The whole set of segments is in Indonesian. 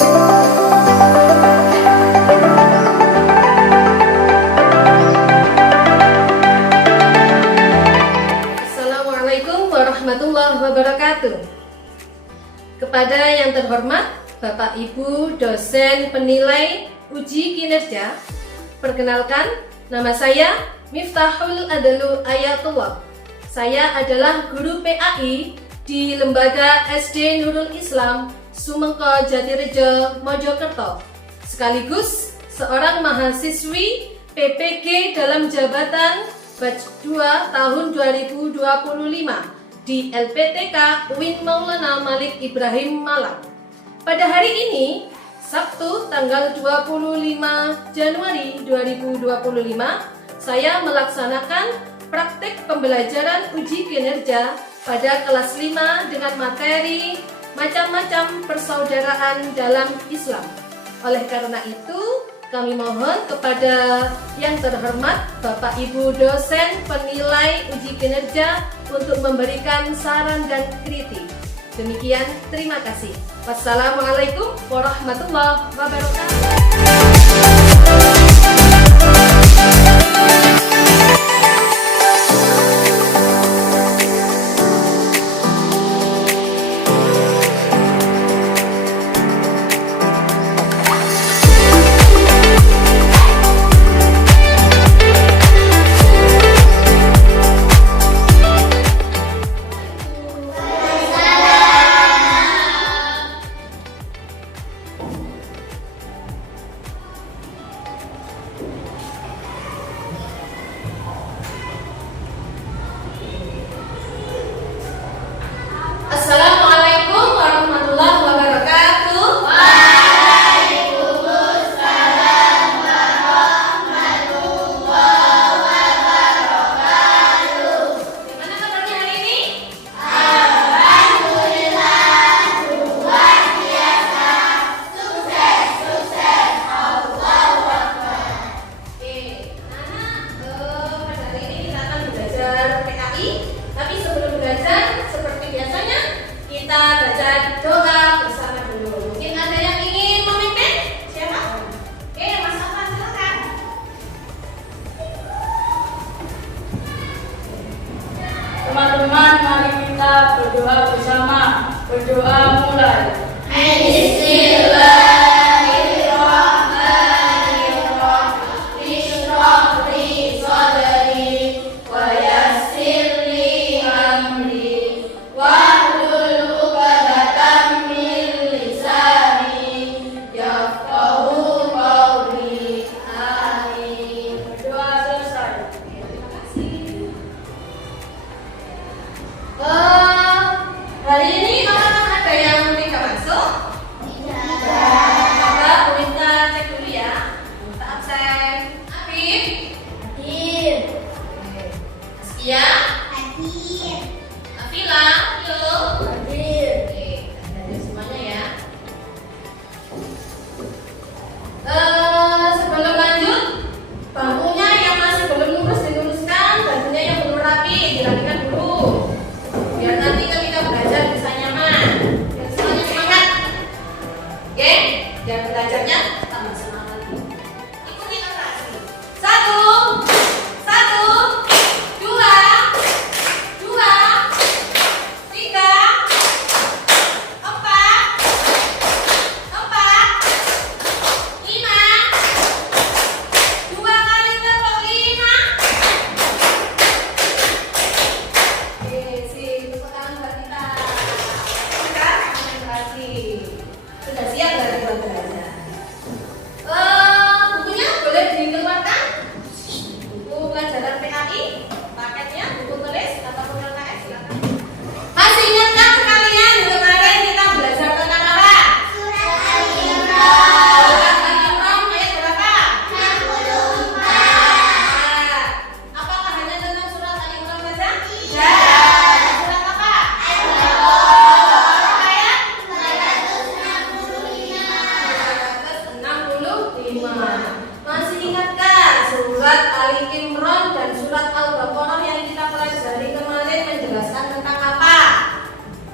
Assalamualaikum warahmatullahi wabarakatuh. Kepada yang terhormat Bapak Ibu dosen penilai uji kinerja, perkenalkan, nama saya Miftahul Adalu Ayatullah. Saya adalah guru PAI di Lembaga SD Nurul Islam Sumengko Jatirejo Mojokerto, sekaligus seorang mahasiswi PPG dalam jabatan batch 2 tahun 2025 di LPTK UIN Maulana Malik Ibrahim Malang. Pada hari ini, Sabtu tanggal 25 Januari 2025, saya melaksanakan praktek pembelajaran uji kinerja pada kelas 5 dengan materi macam-macam persaudaraan dalam Islam. Oleh karena itu, kami mohon kepada yang terhormat Bapak Ibu dosen penilai uji kinerja untuk memberikan saran dan kritik. Demikian, terima kasih. Wassalamualaikum warahmatullahi wabarakatuh. Assalamualaikum warahmatullahi wabarakatuh. Waalaikumsalam warahmatullahi wabarakatuh. Gimana kabarnya hari ini? Alhamdulillah, luar biasa. Sukses, sukses. Allahu Akbar. Oke, anak, pada hari ini kita akan belajar PAI. Tapi sebelum belajar, seperti biasanya kita baca doa bersama dulu. Mungkin ada yang ingin memimpin? Siapa? Oke, Mas Afan, silakan. Teman-teman, mari kita berdoa bersama. Berdoa mulai. Bismillahirrahmanirrahim. Ishrah li sadri wa yassir li amri wahlul 'uqdatam min lisani yafqahu qawli. Amin. Berdoa selesai. Terima kasih. Hari ini apakah ada yang tidak masuk? Tidak. Coba Bu minta cek dulu ya. Minta absen. Afif. Hadir. Askia. Afila. Halo. Hadir. Oke, ada semuanya ya. Sebelum lanjut, bangkunya yang masih belum lurus diluruskan, bajunya yang belum rapi dirapikan dulu. Biar nanti ketika belajar bisa nyaman. Biar semuanya semangat. Oke, biar belajarnya tambah semangat. Ikuti orasi. 1, 1, 2, 2, 3, 4, 4, 5, 2 kali tepuk 5. Oke, sip, tepuk tangan buat kita. Sudah, konsentrasi. Sudah siap dari buat belajar. Bukunya boleh dikeluarkan. Buku pelajaran PAI, paketnya, buku tulis ataupun LKS, silakan. Masih ingatkah sekalian kemarin kita belajar tentang apa? Surat Al-Imran. Surat Al-Imran ayat berapa? 64. Apakah hanya tentang surat Al-Imran saja? Tidak. Surat apa? Al-Baqarah ayat 365. Masih ingatkah surat Al-Imran dan surat Al-Baqarah yang kita pelajari kemarin menjelaskan tentang apa?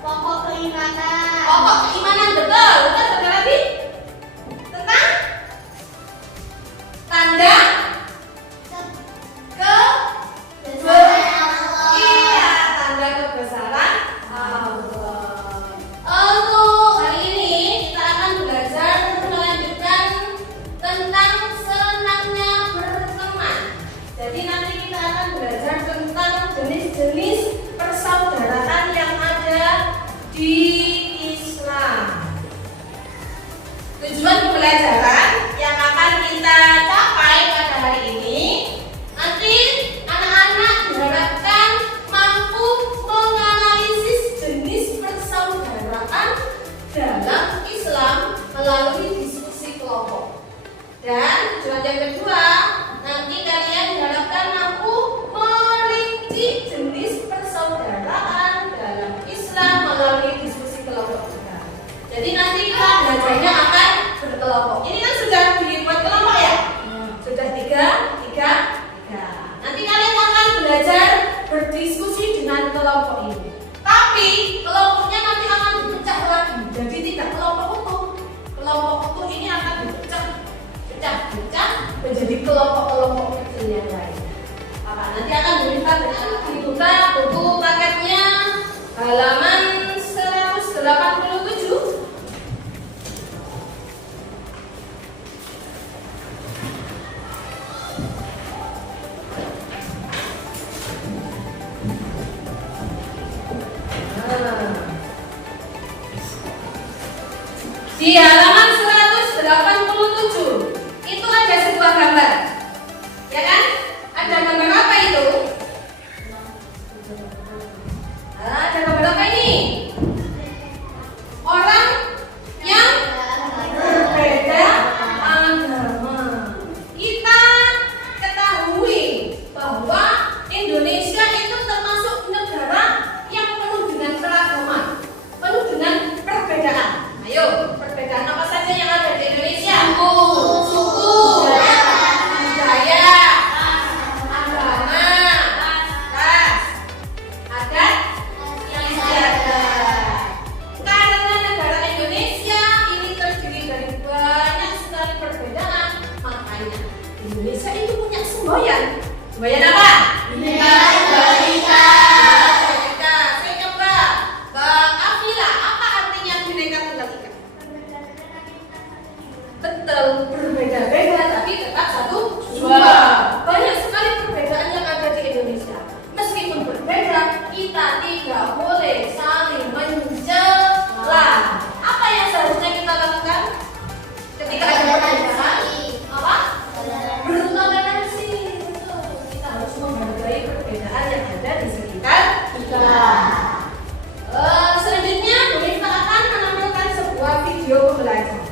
Pokok keimanan. Pokok keimanan, betul. Betul, sekali lagi. pembelajaran yang akan kita capai pada hari ini, nanti anak-anak diharapkan mampu menganalisis jenis persaudaraan dalam Islam melalui diskusi kelompok. Dan tujuan yang kedua, nanti kalian diharapkan mampu merinci jenis persaudaraan dalam Islam melalui diskusi kelompok juga. Jadi nanti kita belajarnya akan berkelompok. Ini kan sudah dibuat kelompok ya? Sudah tiga. Nanti kalian akan belajar berdiskusi dengan kelompok ini. Tapi kelompoknya nanti akan dipecah lagi. Jadi tidak kelompok utuh. Kelompok utuh ini akan dipecah menjadi kelompok-kelompok kecil yang lain. Nanti akan dibuka buku paketnya halaman 187. Di halaman 187 itu ada sebuah gambar, ya kan? Ada gambar apa itu? Ada gambar apa ini? Orang yang berbeda agama. Kita ketahui bahwa Indonesia itu termasuk negara yang penuh dengan keragaman, penuh dengan perbedaan. Ayo, perbedaan apa saja yang ada di Indonesia? Suku, budaya, agama, ras, adat, istiadat. Karena negara Indonesia ini terdiri dari banyak sekali perbedaan, makanya Indonesia itu punya semboyan. Semboyan apa? Saya coba Bang Afila, apa artinya Bhinneka Tunggal Ika? Betul, berbeda-beda tapi tetap satu jua. Banyak sekali perbedaan yang ada di Indonesia. Meskipun berbeda, kita tidak boleh saling mencela. Apa yang seharusnya kita lakukan ketika ada perbedaan? Apa? Bertoleransi. Betul. Kita harus menghargai perbedaan yang ada di sekitar kita. Selanjutnya, kita akan menampilkan sebuah video pembelajaran.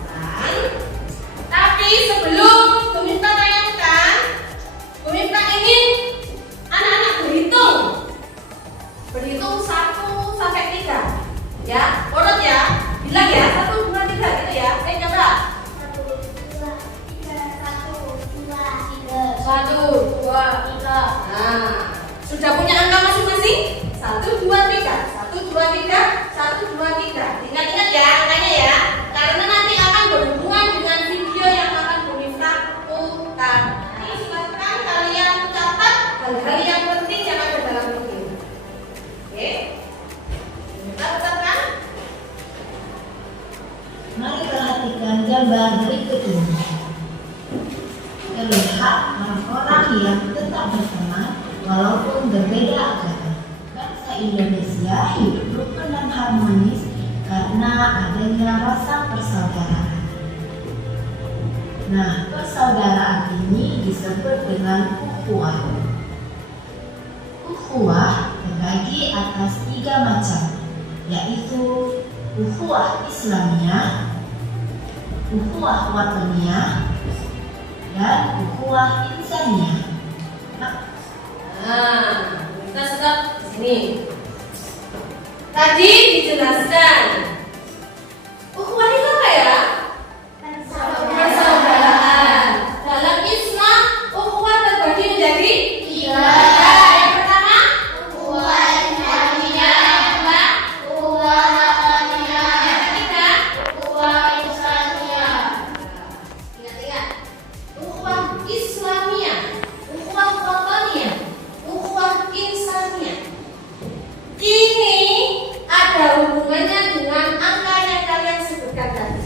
Tapi sebelum Bumita tayangkan, Bumita ingin anak-anak berhitung 1 sampai 3, ya, urut ya, bilang ya, 1, 2, 3 gitu ya. Ayo coba. 1, 2, 3. Nah, sudah punya angka masing-masing? 1, 2, 3. 1, 2, 3. 1, 2, 3. Ingat-ingat ya angkanya ya, karena nanti akan berhubungan dengan video yang akan Bumita putar. Ini silakan kalian catat hal-hal yang penting yang ada dalam video. Oke, kita catatkan. Mari perhatikan gambar berikut ini. Terlihat orang-orang yang tetap berteman walaupun berbeda agama. Bangsa Indonesia hidup rukun dan harmonis karena adanya rasa persaudaraan. Nah, persaudaraan ini disebut dengan ukhuwah. Ukhuwah terbagi atas 3 macam, yaitu ukhuwah Islamiyah, ukhuwah wataniyah, dan ukhuwah insaniyah. Nah, kita stop di sini. Tadi dijelaskan ukhuwah itu apa ya? Persaudaraan. Dalam Islam, ukhuwah terbagi menjadi 3. Yang pertama, Ukhuwah Islamiyah. yang kedua, Ukhuwah wataniyah. yang ketiga. Ukhuwah insaniyah. Ingat-ingat, ukhuwah Islamiyah, ukhuwah wataniyah, ukhuwah insaniyah. Ini ada hubungannya dengan angka yang kalian sebutkan tadi.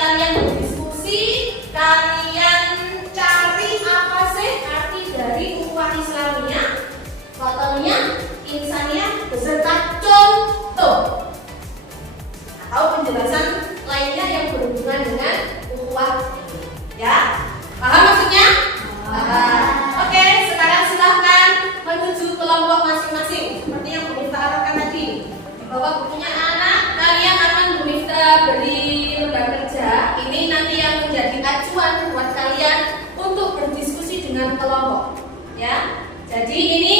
kalian berdiskusi, kalian cari apa sih arti dari ukhuwah Islamiyah, wataniyah, insaniyah beserta contoh atau penjelasan lainnya yang berhubungan dengan ukhuwah. Ya, paham maksudnya? Paham. Oke, sekarang silahkan menuju kelompok masing-masing seperti yang Bu Miftah arahkan tadi. Di bawah bukunya anak, kalian akan Bu Miftah beri lembar kerja. Ini nanti yang menjadi acuan buat kalian untuk berdiskusi dengan kelompok. Ya, jadi ini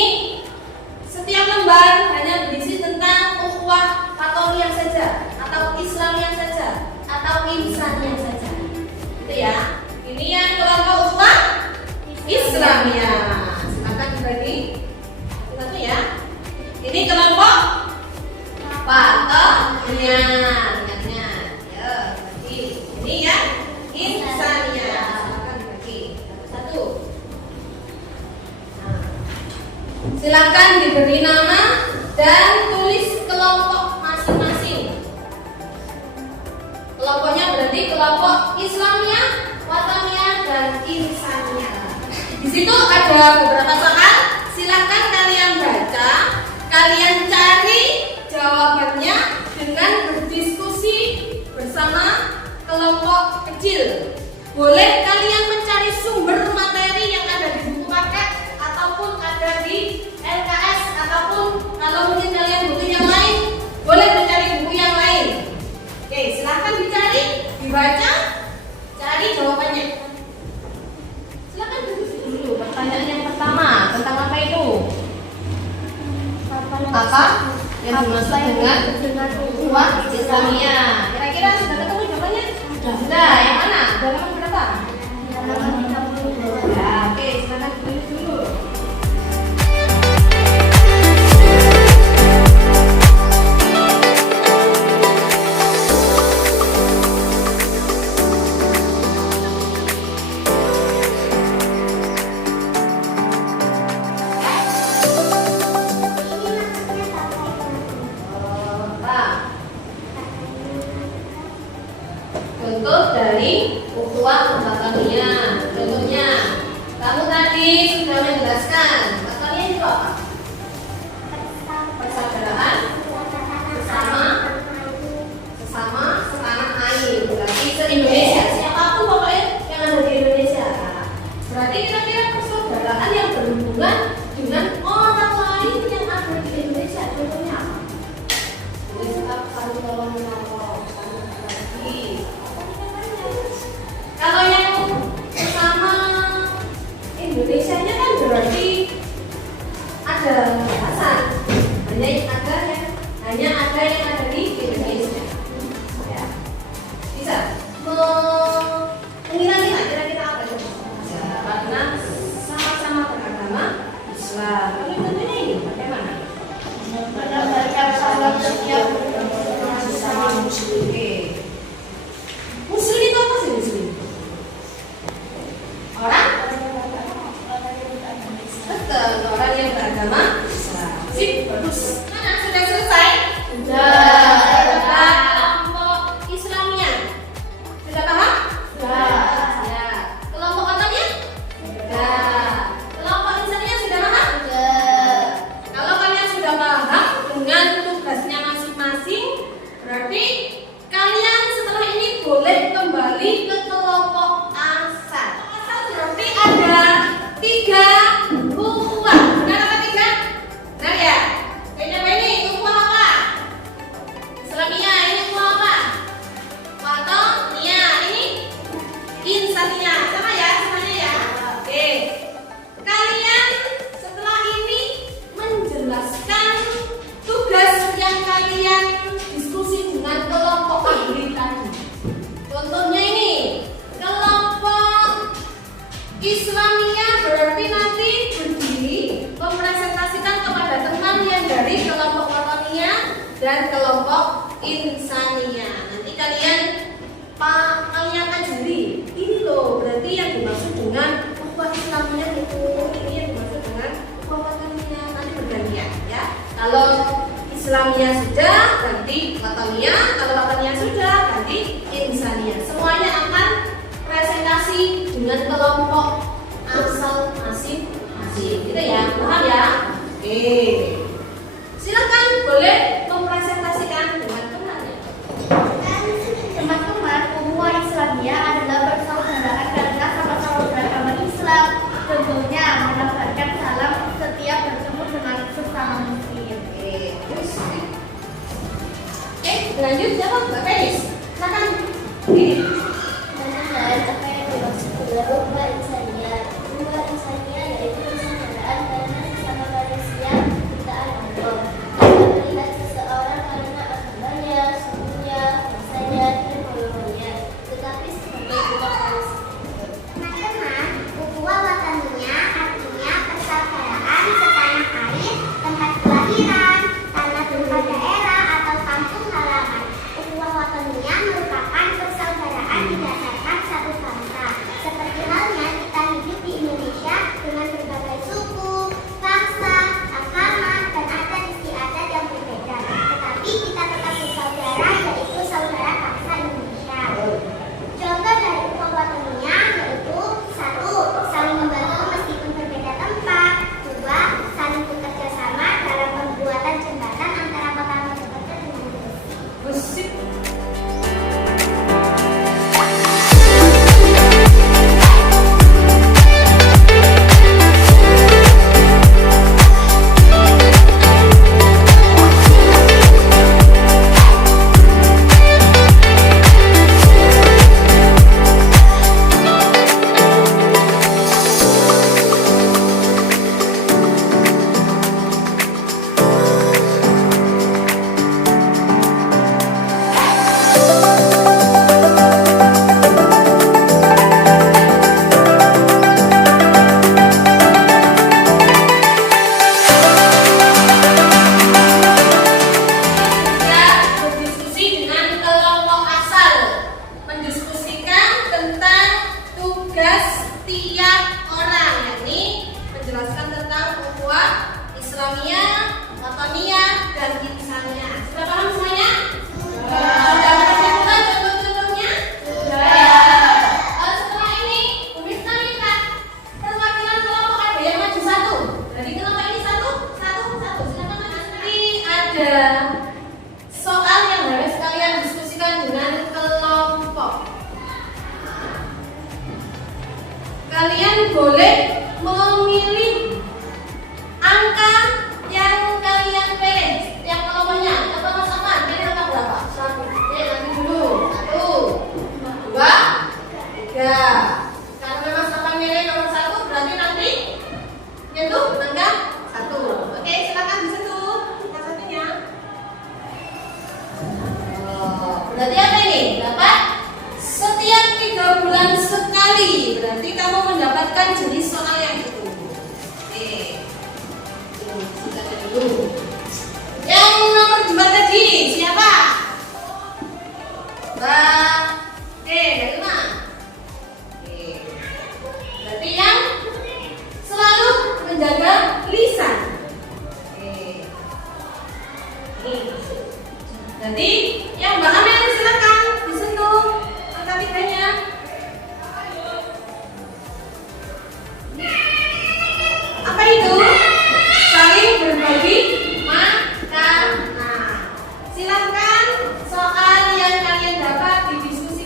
setiap lembar hanya berisi tentang ukhuwah wataniyah saja, atau Islamiyah saja, atau insaniyah saja. Gitu ya. Ini yang kelompok ukhuwah Islamiyah. Silakan dibagi satu ya. Ini kelompok wataniyah. Ya, bagi. Ini ya insaniyah. Silakan dibagi satu. Nah, silakan diberi nama dan tulis kelompok masing-masing. Kelompoknya berarti kelompok Islamiyah, wataniyah, dan insaniyah. Di situ ada beberapa soal. Silakan kalian baca, kalian cari jawabannya dengan berdiskusi bersama kelompok kecil. Boleh kalian mencari sumber materi yang ada di buku paket ataupun ada di LKS, ataupun kalau mungkin kalian butuh yang lain, boleh mencari buku yang lain. Oke, silakan dicari, dibaca, cari jawabannya. Silakan diskusi dulu. Pertanyaan yang pertama tentang apa itu? Apa yang dimaksud dengan ukhuwah Islamiyah? Kira-kira sudah ketemu jawabannya? Sudah. Yang mana? Halaman berapa? Ya, oke, silakan ditulis dulu. Contoh dari ukhuwah wataniyah. Contohnya, kamu tadi sudah menjelaskan wataniyah itu apa? Persaudaraan sesama setanah air. Berarti se-Indonesia. Siapapun pokoknya yang ada di Indonesia. Berarti kira-kira persaudaraan yang berhubungan dengan orang lain yang ada di Indonesia. Contohnya apa? Kita saling tolong menolong, saling berbagi. Kalau yang sesama Indonesianya kan berarti ada batasan. Hanya ada yang ada di Indonesia. Ya. Bisa mengira-ngira kira-kira apa itu? Ya, karena sama-sama beragama Islam. Tapi tentunya ini bagaimana? Baca salam setiap Oke. Muslim itu apa sih Muslim? Orang? Betul, orang yang beragama Islam. Sip, bagus. Mana sudah selesai? Sudah. Kelompok Islamiyah sudah paham? Sudah. Ya. Kelompok wataniyah? Sudah. Kelompok insaniyah sudah paham? Sudah. Kalau kalian sudah paham dengan tugasnya masing-masing, berarti kalian setelah ini boleh kembali ke kelompok asal. Asal berarti ada 3 ukhuwah. Benar apa 3? Benar ya? Ini ukhuwah apa? Islamiyah, ini ukhuwah apa? Wataniyah, ini insaniyah. Sama ya, semuanya ya. Oke. Kalian setelah ini menjelaskan tugas yang kalian diskusi dengan kelompok ahli tadi. Contohnya ini, kelompok Islamiyah berarti nanti berdiri mempresentasikan kepada teman yang dari kelompok wataniyah dan kelompok insaniyah. Nanti kalian ajari, ini loh berarti yang dimaksud dengan ukhuwah Islamiyah itu, ini yang dimaksud dengan ukhuwah wataniyah. Nanti bergantian ya. Kalau Islamiyah sudah, ganti wataniyah. Kalau wataniyah sudah, ganti insaniyah. Semuanya Silakan boleh mempresentasikan dengan benar. Teman-teman, ukhuwah Islamiyah adalah persaudaraan karena sama-sama beragama Islam. Tentunya menebarkan salam setiap bertemu dengan sesama muslim. Lanjut jawab Mbak Felis. Silakan. Teman-teman, apa yang dimaksud dengan ukhuwah Islamiyah? Ukhuwah Islamiyah yaitu persaudaraan karena sesama manusia ciptaan Allah. Tidak melihat seseorang karena agamanya, sukunya, bahasanya, dan golongannya, tetapi sebagai umat manusia. Teman-teman, ukhuwah wataniyah artinya persaudaraan setanah air, tempat kelahiran, tanah tempat daerah atau kampung halaman. Ukhuwah wataniyah merupakan persaudaraan didasarkan satu bangsa. Seperti halnya kita hidup di Indonesia dengan berbagai suku, bangsa, agama, dan adat istiadat yang berbeda. Tetapi kita tetap bersaudara, yaitu saudara bangsa Indonesia. Contoh dari ukhuwah wataniyah yaitu 1. Saling membantu meskipun berbeda tempat. 2. Saling bekerja sama dalam pembuatan jembatan antara kota Mojokerto dengan Gresik. Musik. Kita berdiskusi dengan kelompok asal, mendiskusikan tentang tugas tiap orang, yakni menjelaskan tentang ukhuwah Islamiyah, wataniyah, dan insaniyah. Sudah paham semuanya? Sudah perhatikan contoh-contohnya? Setelah ini, pemirsa lihat perwakilan kelompok ada yang maju satu. Jadi kelompok ini satu. Silakan maju. Ini ada soal yang harus kalian diskusikan dengan kelompok. Kalian boleh memilih angka yang kalian pilih. Setiap kelompoknya. Contoh Mas Afan, pilih angka berapa? 1. Nanti dulu. 1, 2, 3. Karena Mas Afan milih nomor 1, berarti nanti nyentuh angka 1. Oke, silakan disentuh angka satunya. Berarti apa ini? Dapat setiap 3 bulan sekali. Berarti kamu mendapatkan jenis soal yang itu. Oke. Kita dulu. Yang nomor 2 tadi siapa? Mbak. Oke, dari mana? Oke. Berarti yang selalu menjaga lisan. Oke. Nanti yang Mbak Amel silakan disentuh angka 3-nya. Apa itu? Saling berbagi makanan. Silakan soal yang kalian dapat didiskusikan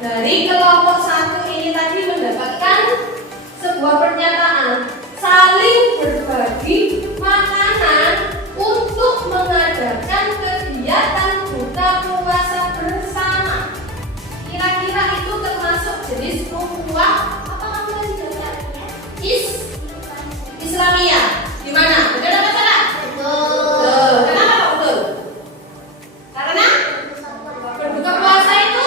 Dari kelompok 1 ini tadi mendapatkan sebuah pernyataan saling berbagi makanan untuk mengadakan kegiatan buka puasa bersama. Kira-kira itu termasuk jenis ukhuwah apa namanya dasarnya? Islamiyah. Gimana? Benar apa salah? Betul. Kenapa kok betul? Karena berbuka puasa itu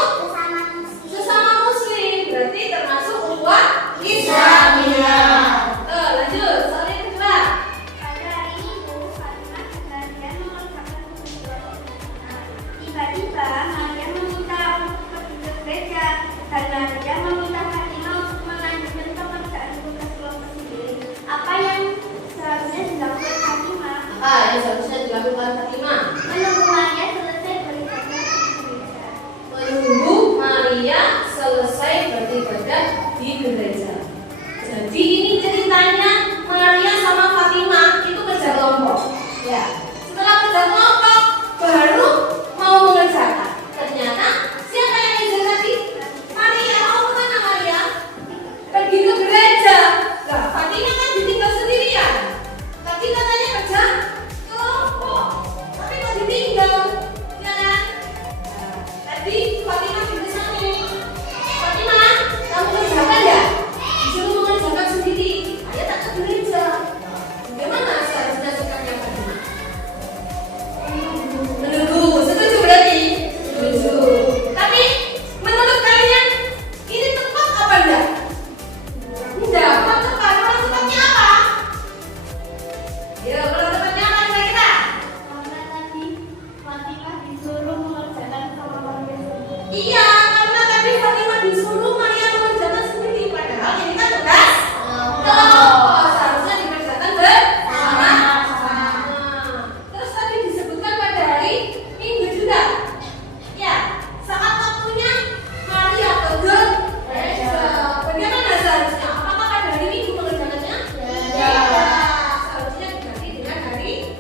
sesama muslim, berarti termasuk ukhuwah Islamiyah. Lanjut, soal yang kedua. Pada hari itu, Fatimah kebagian mengerjakan kebutuhan. Tiba-tiba, Maria meminta untuk pergi ke gereja dan Maria meminta Fatimah untuk melanjutkan pekerjaan tugas kelompok sendiri. Apa yang seharusnya dilakukan Fatimah? Apa yang seharusnya dilakukan Fatimah? Menunggu Maria selesai beribadah di gereja. Menunggu Maria selesai beribadah di gereja. Jadi ini ceritanya Maria sama Fatimah itu kerja kelompok. Ya. Setelah kerja kelompok baru mau mengerjakan. Ternyata siapa yang izin tadi? Maria. Mau kemana Maria? Pergi ke gereja. Nah, Fatimah kan ditinggal sendirian. Tadi katanya kerja kelompok, tapi kok ditinggal? Ya kan? Nah, tadi Fatimah dipesangi. Fatimah, kamu kerjakan ya? Disuruh mengerjakan sendiri. Ayah tak ke gereja. Bagaimana seharusnya sikapnya Fatimah? Menunggu. Setuju berarti? Setuju. Tapi menurut kalian ini tepat apa enggak? Enggak, kurang tepat. Kurang tepatnya apa? Ya, kurang tepatnya apa kira-kira? Karena tadi Fatimah disuruh mengerjakan sama Maria sendiri. Iya, karena tadi Fatimah disuruh Maria mengerjakan sendiri. Padahal ini kan tugas kelompok, seharusnya dikerjakan bersama. Terus tadi disebutkan pada hari Minggu juga. Ya, saat waktunya Maria ke gereja. Bagaimana seharusnya? Apakah pada hari Minggu mengerjakannya? Tidak. Seharusnya diganti dengan hari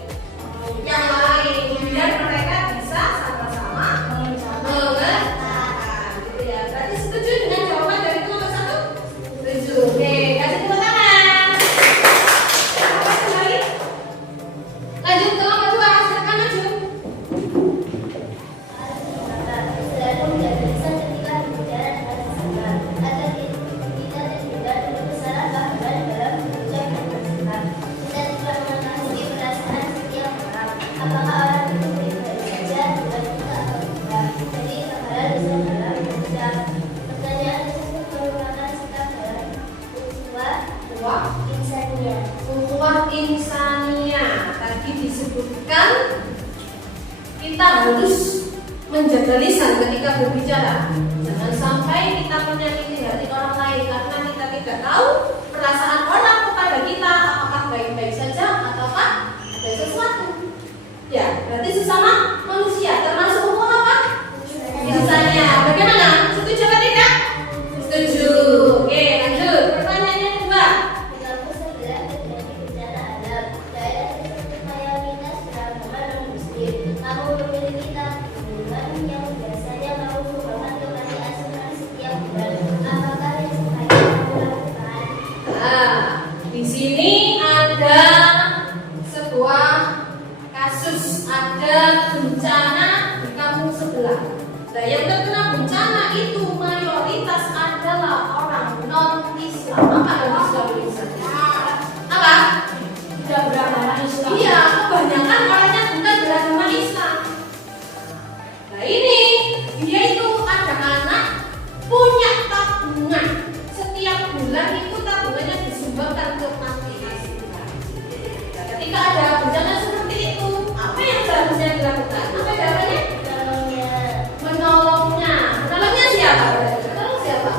yang lain biar mereka bisa sama-sama mengerjakan, gitu ya. Berarti setuju dengan jawaban dari kelompok 1? Setuju. Oke, kasih tepuk tangan. Apa kembali? Lanjut ke kelompok 2, silakan maju. Selalu menjaga lisan ketika berbicara dengan sesama, agar kita tidak dulu kesalahan bahkan dalam berucap dan bersikap. Kita juga mengetahui perasaan setiap orang. Apakah orang itu baik-baik saja dengan kita atau tidak? Jadi kepala lisan dalam berucap. Pertanyaan tersebut merupakan sikap dalam ukhuwah insaniyah. Ukhuwah insaniyah. Tadi disebutkan kita harus menjaga lisan ketika berbicara. Jangan sampai kita menyakiti hati orang lain karena kita tidak tahu perasaan orang kepada kita apakah baik-baik saja ataukah ada sesuatu. Ya, berarti sesama manusia termasuk ukhuwah apa? Insaniyah. Bagaimana? Setuju atau tidak? Setuju. Oke, lanjut. Pertanyaan yang kedua. Kelompok 9 terjadi bencana alam. Daerah tersebut mayoritas beragama non-muslim. Kamu memiliki tabungan yang biasanya kamu sumbangkan ke panti asuhan setiap bulan. Apakah yang sengaja kamu lakukan? Nah, di sini ada sebuah kasus, ada bencana di kampung sebelah. Nah, yang terkena bencana itu mayoritas adalah orang non-Islam. Apa yang Islam ini? Apa? Tidak beragama Islam. Iya, kebanyakan orangnya bukan beragama Islam. Nah, ini dia itu ada anak punya tabungan. Setiap bulan itu tabungannya disumbangkan ke panti asuhan. Nah, ketika ada bencana seperti itu, apa yang seharusnya dilakukan? Apa jawabannya? Menolongnya. Menolongnya siapa? Menolong siapa?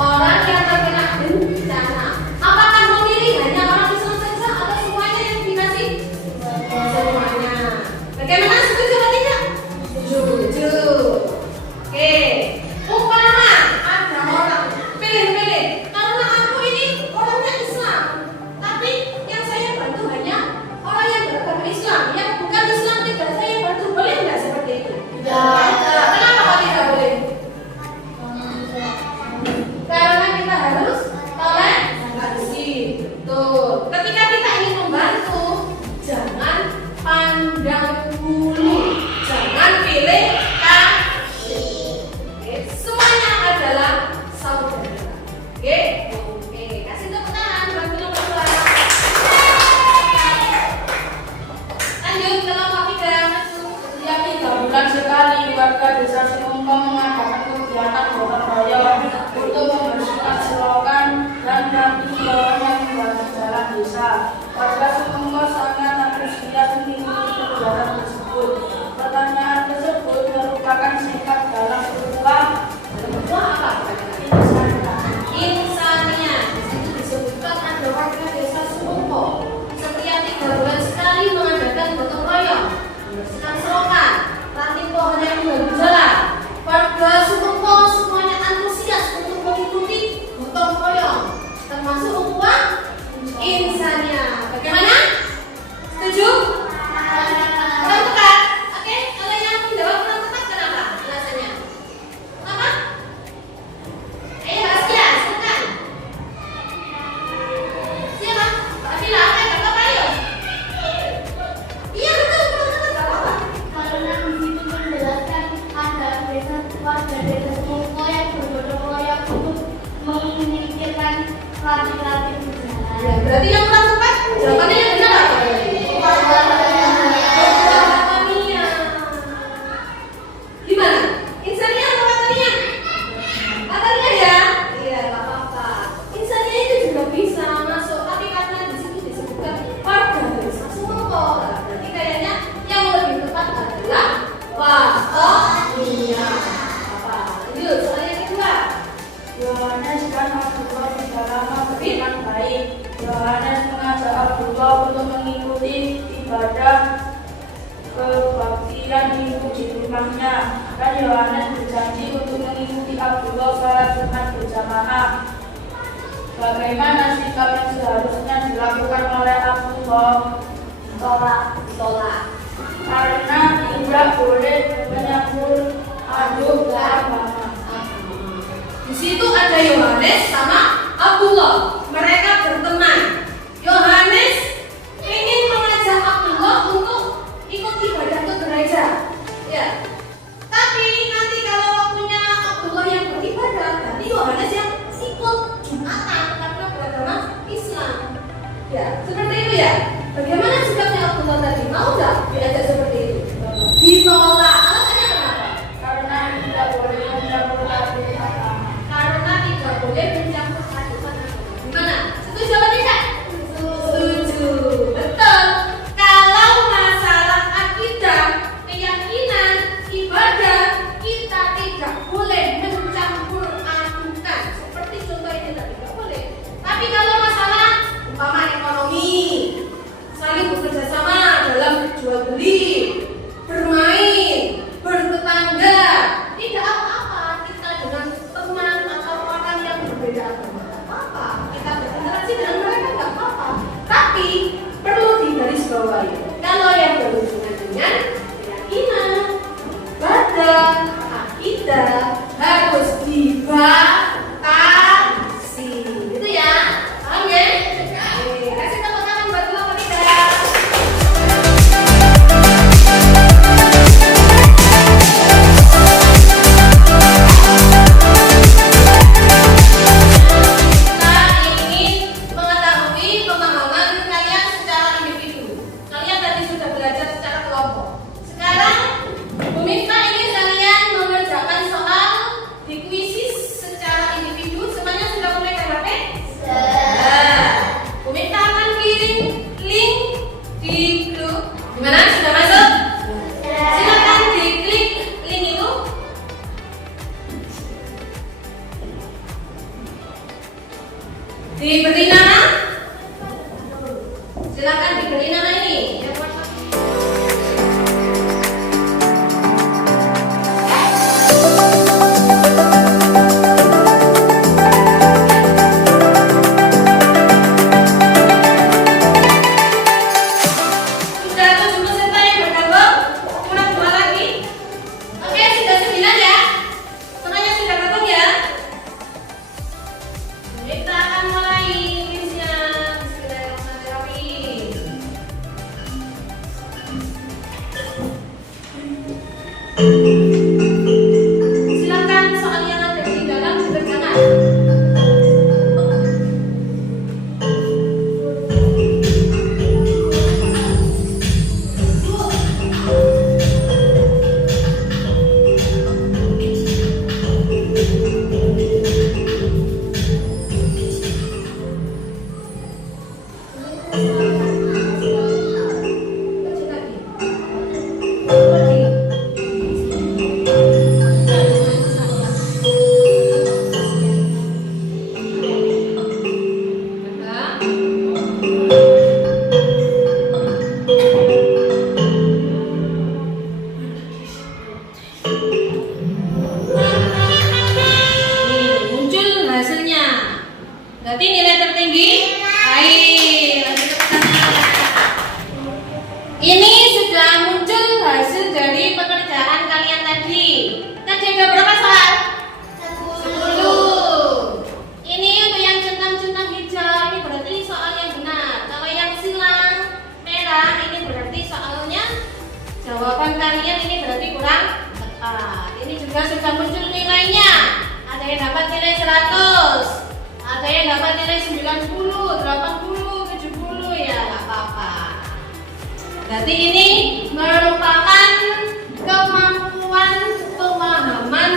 Orang yang terkena bencana. Warga Sumengko sangat antusias mengikuti kegiatan tersebut. Pertanyaan tersebut merupakan singkat dalam berulang apa? Insania. Di situ disebutkan ada warga desa Sumengko. Setiap 3 bulan sekali mengadakan gotong royong, membersihkan selokan, ranting pohon yang bergejala. Warga Sumengko semuanya antusias untuk mengikuti gotong royong, termasuk ukuran insania. Bagaimana? Setuju? Kurang tepat? Oke, kalian yang menjawab kurang tepat kenapa? Alasannya? Kenapa? Ayo Haskia, silakan. Siapa? Mbak Fila, apa yang Bapak ayo? Iya betul, kurang tepat, gak apa-apa. Karena di situ menjelaskan ada warga desa Sumengko yang bergotong royong untuk menyingkirkan ranting-ranting berjalan. Ya, berarti yang kurang tepat jawabannya yang benar apa? Watania. Gimana? Insania atau Watania? Watania ya? Iya, nggak apa-apa. Insania itu juga bisa masuk, tapi karena di situ disebutkan warga desa Sumengko. Nah, berarti kayaknya yang lebih tepat adalah Watania. Apa? Lanjut, soal yang kedua. Yohanes dan Abdullah tidak lama beriman baik. Yohanes mengajak Abdullah untuk mengikuti ibadah kebaktian minggu di rumahnya. Dan Yohanes berjanji untuk mengikuti Abdullah salat Jumat berjamaah. Bagaimana sikap yang seharusnya dilakukan oleh Abdullah? Tolak. Karena tidak boleh menyampur aduk agama. Di situ ada Yohanes sama Abdullah. Mereka berteman. Yohanes ingin mengajak Abdullah untuk ikut ibadah ke gereja. Ya. Tapi nanti kalau waktunya Abdullah yang beribadah, nanti Yohanes yang ikut Jumatan karena beragama Islam. Ya, seperti itu ya. Bagaimana sikapnya Abdullah tadi? Mau nggak diajak seperti itu? Ditolak. Alasannya kenapa? Karena tidak boleh mencampur aduk agama. Karena tidak boleh mencampur adukan agama. Gimana? Setuju apa tidak? Setuju. Betul. Kalau masalah akidah, keyakinan, ibadah, kita tidak boleh mencampur adukan. Seperti contoh ini tadi, tidak boleh. Tapi kalau masalah umpama ekonomi, saling bekerja sama dalam jual beli, bermain, bertetangga, tidak apa-apa kita dengan teman atau orang yang berbeda agama, tidak apa-apa. Kita berinteraksi dengan mereka tidak apa-apa. Tapi perlu digarisbawahi kalau yang berhubungan dengan keyakinan, ibadah, akidah harus dibatasi. Gitu ya, paham ya? Oke, kasih tepuk tangan buat dua apa tidak? Kita ingin mengetahui pemahaman kalian secara individu. Kalian tadi sudah belajar secara kelompok. Sekarang Bu Mifta ingin kalian mengerjakan soal di kuisis secara individu. Semuanya sudah mulai HP? Sudah. Bu Mifta akan kirim link di grup. Gimana? Sudah masuk? Silakan diklik link itu. Diberi nama? Silakan diberi nama ini. Yang WhatsApp. Sudah 7 peserta yang bergabung, kurang 2 lagi. Oke, sudah 9 ya. Semuanya sudah gabung ya. Kita akan mulai kuisnya. Bismillahirrahmanirrahim. jawaban kalian ini berarti kurang tepat. Ini juga sudah muncul nilainya. Ada yang dapat nilai 100, ada yang dapat nilai 90, 80, 70, ya nggak apa-apa. Berarti ini merupakan kemampuan pemahaman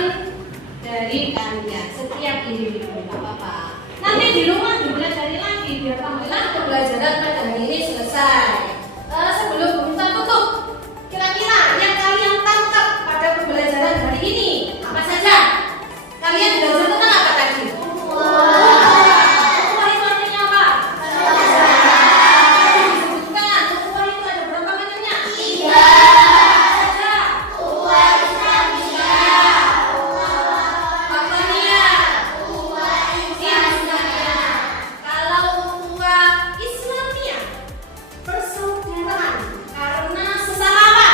dari kalian setiap individu, nggak apa-apa. Nanti di rumah dipelajari lagi biar panggilan pembelajaran pada hari ini selesai. Sebelum kita tutup, kira-kira yang kalian tangkap pada pembelajaran hari ini apa saja? Kalian belajar tentang apa tadi? Ukhuwah itu artinya apa? Disebutkan, ukhuwah itu ada berapa macamnya? 3. Saja. Ukhuwah Islamiyah, Hakkaniyah. ukhuwah Islamiyah, Kalau ukhuwah Islamiyah, persaudaraan karena sesama apa?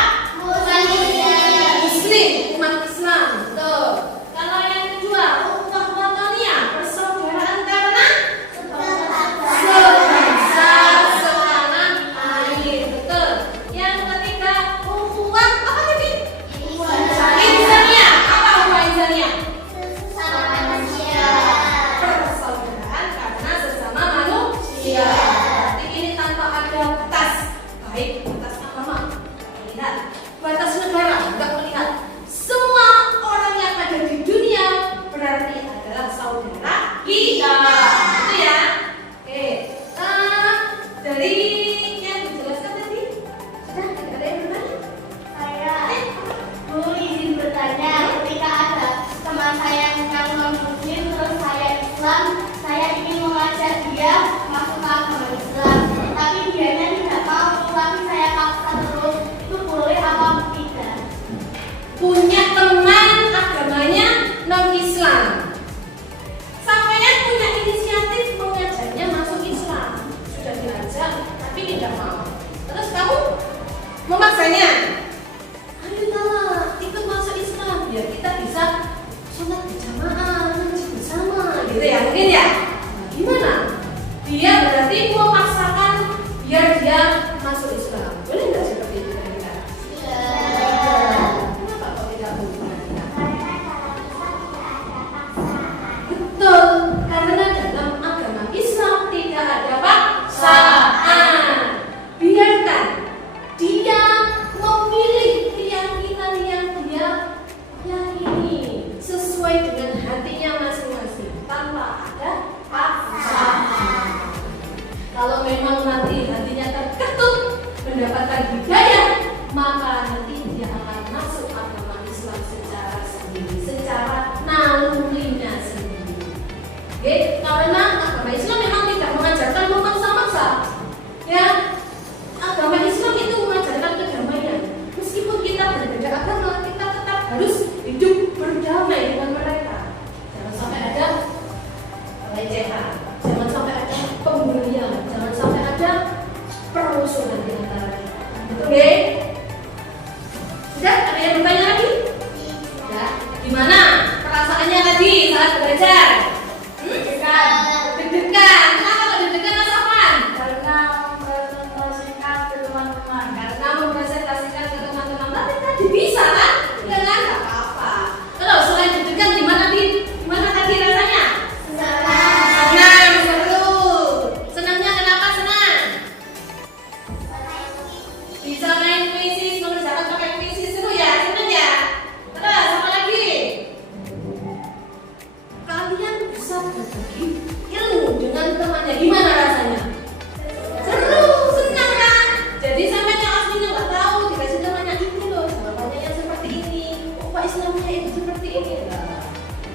Muslim, umat Islam. Betul. Kalau yang kedua, ukhuwah wataniyah, persaudaraan karena sebangsa setanah air. Betul. Yang ketiga, ukhuwah apa tadi? Insaniyah. Apa ukhuwah insaniyah? Persaudaraan karena sesama manusia. Berarti ini tanpa ada batas, baik batas agama, melihat batas negara, enggak melihat. Semua orang yang ada di dunia berarti adalah saudara kita. Itu ya. Oke. Dari yang dijelaskan tadi, sudah tidak ada yang bertanya? Saya mau izin bertanya, ketika ada teman saya yang non-muslim terus saya Islam, saya ingin mengajak dia masuk ke agama Islam, tapi dianya tidak mau, tapi saya paksa terus, itu boleh apa tidak? Punya teman agamanya non-Islam, sampean punya inisiatif mengajaknya masuk Islam, sudah diajak tapi tidak mau, terus kamu memaksanya, ayolah ikut masuk Islam biar kita bisa sholat berjamaah, ngaji bersama, gitu ya mungkin ya. Nah, gimana? Dia berarti memaksakan biar dia masuk Islam, boleh nggak seperti itu kira-kira? Kenapa kok tidak boleh? Betul, karena dalam agama Islam tidak ada paksaan. Biarkan dia memilih keyakinan yang dia yakini sesuai dengan hatinya masing-masing tanpa ada paksaan. Kalau memang nanti hatinya terketuk mendapatkan hidayah, maka nanti dia akan masuk agama Islam secara sendiri, secara nalurinya sendiri. Oke, karena agama Islam memang tidak mengajarkan memaksa-maksa. Ya, agama Islam itu mengajarkan kedamaian. Meskipun kita berbeda agama, kita tetap harus hidup berdamai dengan mereka. Jangan sampai ada pelecehan, jangan sampai ada pembulian, jangan sampai ada permusuhan di antara kita. Oke? Sudah? Ada yang bertanya lagi? Ya. Gimana perasaannya tadi saat belajar? Deg-degan. Kenapa kok deg-degan, Mas Afan? Karena mempresentasikan ke teman-teman. Karena mempresentasikan ke teman-teman. Tapi tadi bisa kan? Ya kan? Gak apa-apa. Terus selain deg-degan gimana tadi rasanya? Senang, seru. Senangnya kenapa senang? Bisa main kuisis, mengerjakan pakai kuisis, seru ya? Senang ya? Terus apa lagi? Kalian bisa berbagi ilmu dengan temannya. Gimana rasanya? Seru, senang kan? Jadi sampai yang aslinya nggak tahu, dikasih temannya ini loh, jawabannya yang seperti ini. Ukhuwah Islamiyah itu seperti ini. Nah,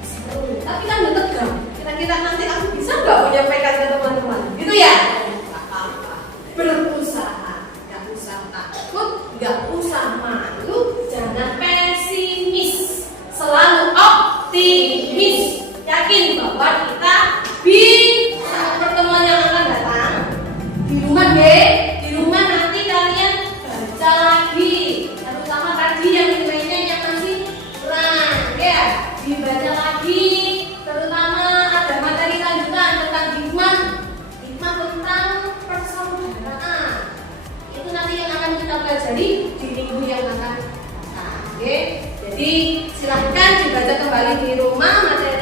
seru. Tapi kan udah tegang. Kira-kira nanti aku bisa nggak menyampaikan ke teman-teman? Gitu ya? Nggak apa-apa. Berusaha, nggak usah takut, nggak usah malu, jangan pesimis, selalu optimis. Yakin bahwa kita bisa. Pertemuan yang akan datang di rumah deh, di rumah nanti kalian baca lagi, terutama tadi yang nilainya yang masih kurang, ya dibaca lagi, terutama ada materi lanjutan tentang hikmah tentang persaudaraan. Itu nanti yang akan kita pelajari di minggu yang yang akan datang. Oke, jadi silahkan dibaca kembali di rumah materi